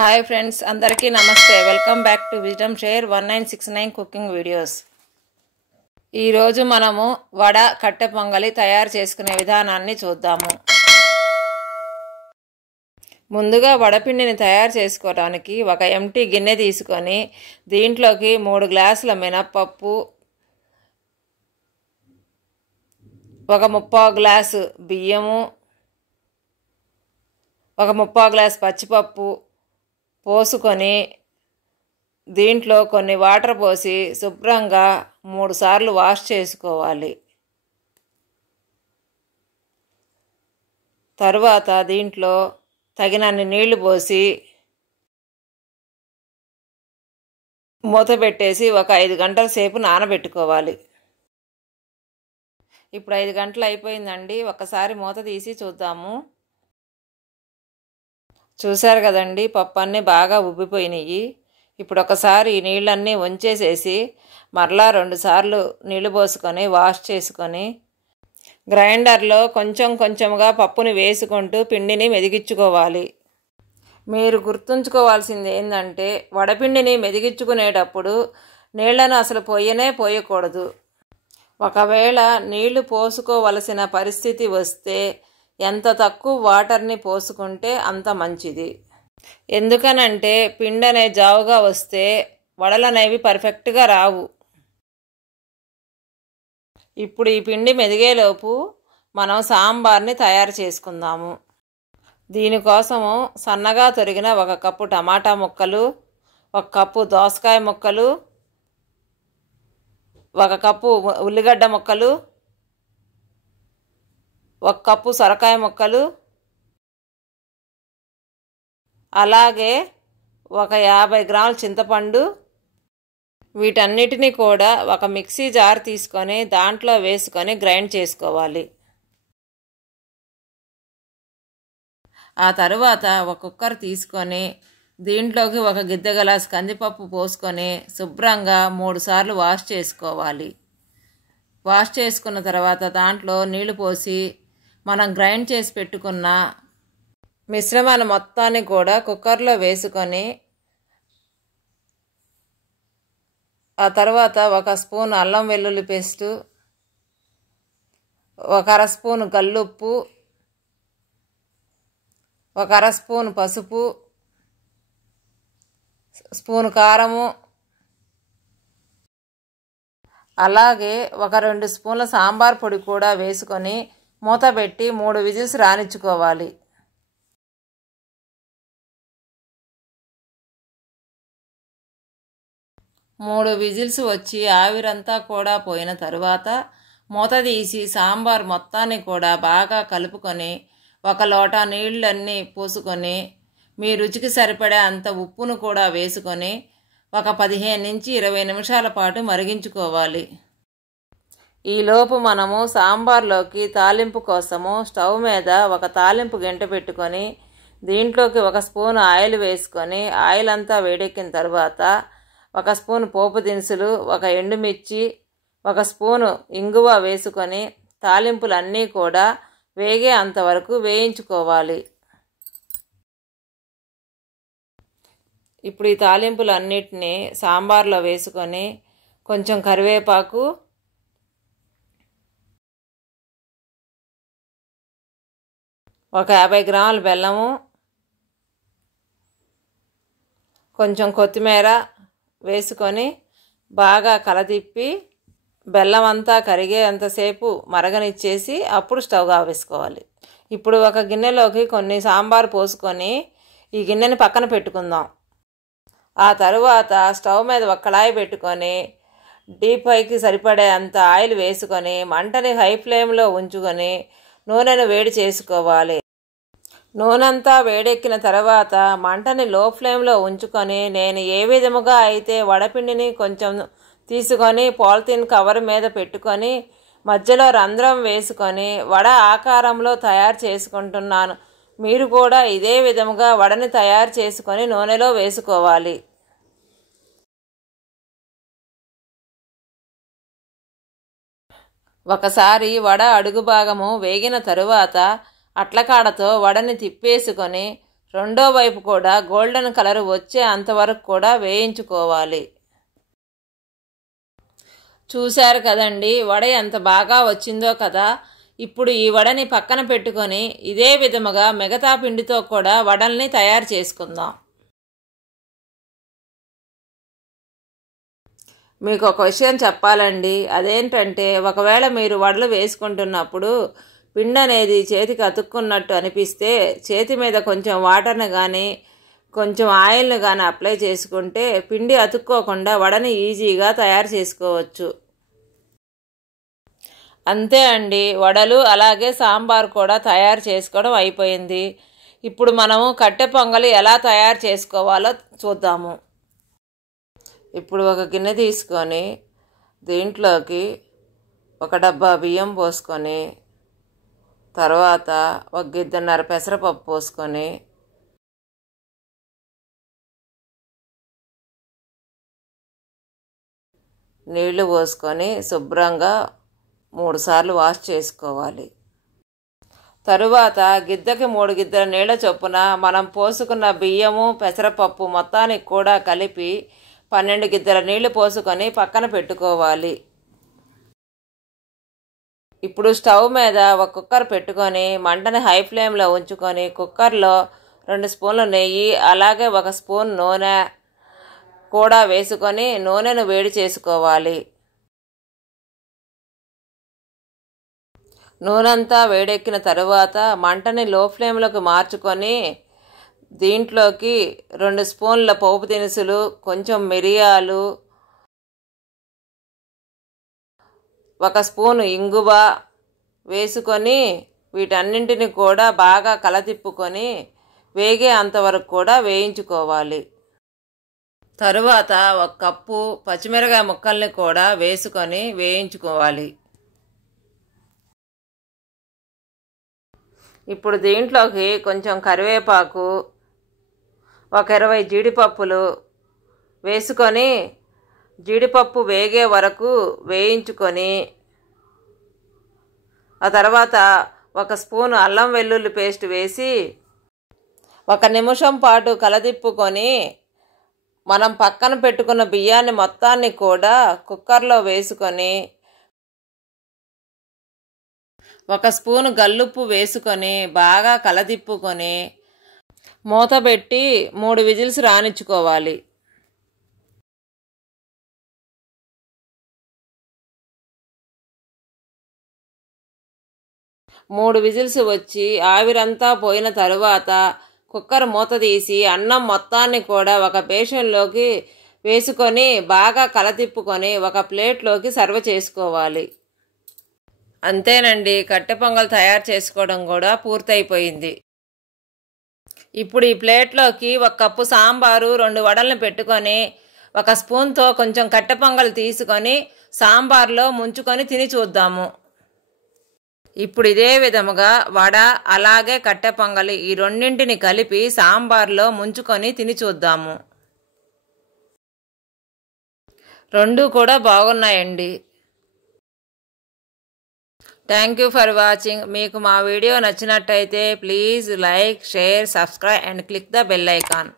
Hi friends, అందరికీ నమస్తే. Welcome back to wisdom share 1969 cooking videos. ఈరోజు మనము వడ కట్టె పొంగలి తయారు చేసుకునే విధానాన్ని చూద్దాము. ముందుగా వడపిండిని తయారు చేసుకోవడానికి ఒక ఎంటీ గిన్నె తీసుకొని దీంట్లోకి 3 గ్లాసుల మినప్పప్పు, ఒక 3/4 గ్లాసు బియ్యము, ఒక 3/4 గ్లాసు పచ్చిపప్పు పోసుకొని దీంట్లో కొన్ని వాటర్ పోసి శుభ్రంగా 3 సార్లు వాష్ చేసుకోవాలి. తరువాత దీంట్లో తగినన్ని నీళ్లు పోసి మూత పెట్టేసి ఒక 5 గంటల సేపు నానబెట్టుకోవాలి. ఇప్పుడు 5 గంటలు అయిపోయిందండి. ఒకసారి మూత తీసి చూద్దాము. చూశారు కదండి, పప్పు అన్నీ బాగా ఉబ్బిపోయినాయి. ఇప్పుడు ఒకసారి ఈ నీళ్ళన్నీ వంచేసేసి మరలా 2 సార్లు నీళ్ళు పోసుకొని వాష్ చేసుకొని గ్రైండర్లో కొంచెం కొంచెంగా పప్పుని వేసుకుంటూ పిండిని మెదిగించుకోవాలి. మీరు గుర్తుంచుకోవాల్సింది ఏంటంటే, వడపిండిని మెదిగించుకునేటప్పుడు నీళ్లను అసలు పోయకూడదు. ఒకవేళ నీళ్లు పోసుకోవలసిన పరిస్థితి వస్తే ఎంత తక్కువ వాటర్ని పోసుకుంటే అంత మంచిది. ఎందుకనంటే పిండి అనే జావుగా వస్తే వడలు అనేవి పర్ఫెక్ట్గా రావు. ఇప్పుడు ఈ పిండి మెదిగేలోపు మనం సాంబార్ని తయారు చేసుకుందాము. దీనికోసము సన్నగా తొరిగిన 1 కప్పు టమాటా ముక్కలు, 1 కప్పు దోసకాయ ముక్కలు, 1 కప్పు ఉల్లిగడ్డ ముక్కలు, 1 కప్పు సొరకాయ ముక్కలు, అలాగే ఒక 50 గ్రాముల చింతపండు. వీటన్నిటిని కూడా ఒక మిక్సీ జార్ తీసుకొని దాంట్లో వేసుకొని గ్రైండ్ చేసుకోవాలి. ఆ తరువాత ఒక కుక్కర్ తీసుకొని దీంట్లోకి 1 గిద్ద గ్లాసు కందిపప్పు పోసుకొని శుభ్రంగా 3 సార్లు వాష్ చేసుకోవాలి. వాష్ చేసుకున్న తర్వాత దాంట్లో నీళ్లు పోసి మనం గ్రైండ్ చేసి పెట్టుకున్న మిశ్రమాన్ని మొత్తాన్ని కూడా కుక్కర్లో వేసుకొని ఆ తర్వాత 1 స్పూన్ అల్లం వెల్లుల్లి పేస్టు, 1 అర స్పూన్ గల్లుప్పు, 1 అర స్పూన్ పసుపు, స్పూన్ కారము, అలాగే 2 స్పూన్ల సాంబార్ పొడి కూడా వేసుకొని మూత పెట్టి 3 విజిల్స్ రానిచ్చుకోవాలి. మూడు విజిల్స్ వచ్చి ఆవిరంతా కూడా పోయిన తరువాత మూత తీసి సాంబార్ మొత్తాన్ని కూడా బాగా కలుపుకొని 1 లోటా నీళ్ళన్నీ పోసుకొని మీ రుచికి సరిపడే అంత ఉప్పును కూడా వేసుకొని ఒక 15 నుంచి 20 నిమిషాల పాటు మరిగించుకోవాలి. ఈలోపు మనము సాంబార్లోకి తాలింపు కోసము స్టవ్ మీద ఒక తాలింపు గంట పెట్టుకొని దీంట్లోకి 1 స్పూన్ ఆయిల్ వేసుకొని ఆయిల్ అంతా వేడెక్కిన తర్వాత 1 స్పూన్ పోపు దినుసులు, 1 ఎండుమిర్చి, 1 స్పూను ఇంగువ వేసుకొని తాలింపులన్నీ కూడా వేగే అంతవరకు వేయించుకోవాలి. ఇప్పుడు ఈ తాలింపులన్నిటినీ సాంబార్లో వేసుకొని కొంచెం కరివేపాకు, ఒక 50 గ్రాముల బెల్లము, కొంచెం కొత్తిమీర వేసుకొని బాగా కలదిప్పి బెల్లం అంతా కరిగేంతసేపు మరగనిచ్చేసి అప్పుడు స్టవ్ ఆపేసుకోవాలి. ఇప్పుడు ఒక గిన్నెలోకి కొన్ని సాంబార్ పోసుకొని ఈ గిన్నెని పక్కన పెట్టుకుందాం. ఆ తరువాత స్టవ్ మీద 1 కళాయి పెట్టుకొని డీప్ ఫ్రైకి సరిపడే అంత ఆయిల్ వేసుకొని మంటని హై ఫ్లేమ్లో ఉంచుకొని నూనెను వేడి చేసుకోవాలి. నూనెంతా వేడెక్కిన తర్వాత మంటని లో ఫ్లేమ్లో ఉంచుకొని నేను ఏ విధముగా అయితే వడపిండిని కొంచెం తీసుకొని పాలిథిన్ కవర్ మీద పెట్టుకొని మధ్యలో రంధ్రం వేసుకొని వడ ఆకారంలో తయారు చేసుకుంటున్నాను. మీరు కూడా ఇదే విధముగా వడని తయారు చేసుకొని నూనెలో వేసుకోవాలి. ఒకసారి వడ అడుగు భాగము వేగిన తరువాత అట్లకాడతో వడని తిప్పేసుకొని రెండో వైపు కూడా గోల్డెన్ కలర్ వచ్చే అంతవరకు కూడా వేయించుకోవాలి. చూశారు కదండి, వడ ఎంత బాగా వచ్చిందో కదా. ఇప్పుడు ఈ వడని పక్కన పెట్టుకొని ఇదే విధముగా మిగతా పిండితో కూడా వడల్ని తయారు చేసుకుందాం. మీకు ఒక విషయం చెప్పాలండి. అదేంటంటే, ఒకవేళ మీరు వడలు వేసుకుంటున్నప్పుడు పిండి అనేది చేతికి అతుక్కున్నట్టు అనిపిస్తే చేతి మీద కొంచెం వాటర్ని కానీ కొంచెం ఆయిల్ని కానీ అప్లై చేసుకుంటే పిండి అతుక్కోకుండా వడని ఈజీగా తయారు చేసుకోవచ్చు. అంతే అండి, వడలు అలాగే సాంబార్ కూడా తయారు చేసుకోవడం అయిపోయింది. ఇప్పుడు మనము కట్టె పొంగలి ఎలా తయారు చేసుకోవాలో చూద్దాము. ఇప్పుడు ఒక గిన్నె తీసుకొని దీంట్లోకి ఒక డబ్బా బియ్యం పోసుకొని, తర్వాత ఒక గిద్దెన్నర పెసరపప్పు పోసుకొని, నీళ్లు పోసుకొని శుభ్రంగా 3 సార్లు వాష్ చేసుకోవాలి. తరువాత గిద్దకి 3 గిద్దల నీళ్ల చొప్పున మనం పోసుకున్న బియ్యము పెసరపప్పు మొత్తానికి కూడా కలిపి 12 గిద్దల నీళ్లు పోసుకొని పక్కన పెట్టుకోవాలి. ఇప్పుడు స్టవ్ మీద ఒక కుక్కర్ పెట్టుకొని మంటని హై ఫ్లేమ్లో ఉంచుకొని కుక్కర్లో 2 స్పూన్లు నెయ్యి అలాగే 1 స్పూన్ నూనె కూడా వేసుకొని నూనెను వేడి చేసుకోవాలి. నూనెంతా వేడెక్కిన తరువాత మంటని లో ఫ్లేమ్లోకి మార్చుకొని దీంట్లోకి 2 స్పూన్ల పోపు దినుసులు, కొంచెం మిరియాలు, 1 స్పూను ఇంగువ వేసుకొని వీటన్నింటిని కూడా బాగా కలతిప్పుకొని వేగే అంతవరకు కూడా వేయించుకోవాలి. తరువాత 1 కప్పు పచ్చిమిరపకాయ ముక్కల్ని కూడా వేసుకొని వేయించుకోవాలి. ఇప్పుడు దీంట్లోకి కొంచెం కరివేపాకు, ఒక 20 జీడిపప్పులు వేసుకొని జీడిపప్పు వేగే వరకు వేయించుకొని ఆ తర్వాత 1 స్పూను అల్లం వెల్లుల్లి పేస్ట్ వేసి 1 నిమిషం పాటు కలదిప్పుకొని మనం పక్కన పెట్టుకున్న బియ్యాన్ని మొత్తాన్ని కూడా కుక్కర్లో వేసుకొని 1 స్పూను గల్లుప్పు వేసుకొని బాగా కలదిప్పుకొని మూత పెట్టి 3 విజిల్స్ రానిచ్చుకోవాలి. మూడు విజిల్స్ వచ్చి ఆవిరంతా పోయిన తరువాత కుక్కర్ మూత తీసి అన్నం మొత్తాన్ని కూడా ఒక బేషన్లోకి వేసుకొని బాగా కలతిప్పుకొని ఒక ప్లేట్లోకి సర్వ్ చేసుకోవాలి. అంతేనండి, కట్టె పొంగల్ తయారు చేసుకోవడం కూడా పూర్తయిపోయింది. ఇప్పుడు ఈ ప్లేట్లోకి 1 కప్పు సాంబారు, 2 వడలను పెట్టుకొని 1 స్పూన్తో కొంచెం కట్టె పొంగల్ తీసుకొని సాంబార్లో ముంచుకొని తిని చూద్దాము. ఇప్పుడు ఇదే విధముగా వడ అలాగే కట్టె పొంగలి ఈ రెండింటిని కలిపి సాంబార్లో ముంచుకొని తిని చూద్దాము. రెండు కూడా బాగున్నాయండి. Thank you for watching. మీకు మా వీడియో నచ్చినట్టయితే please like, share, subscribe and click the bell icon.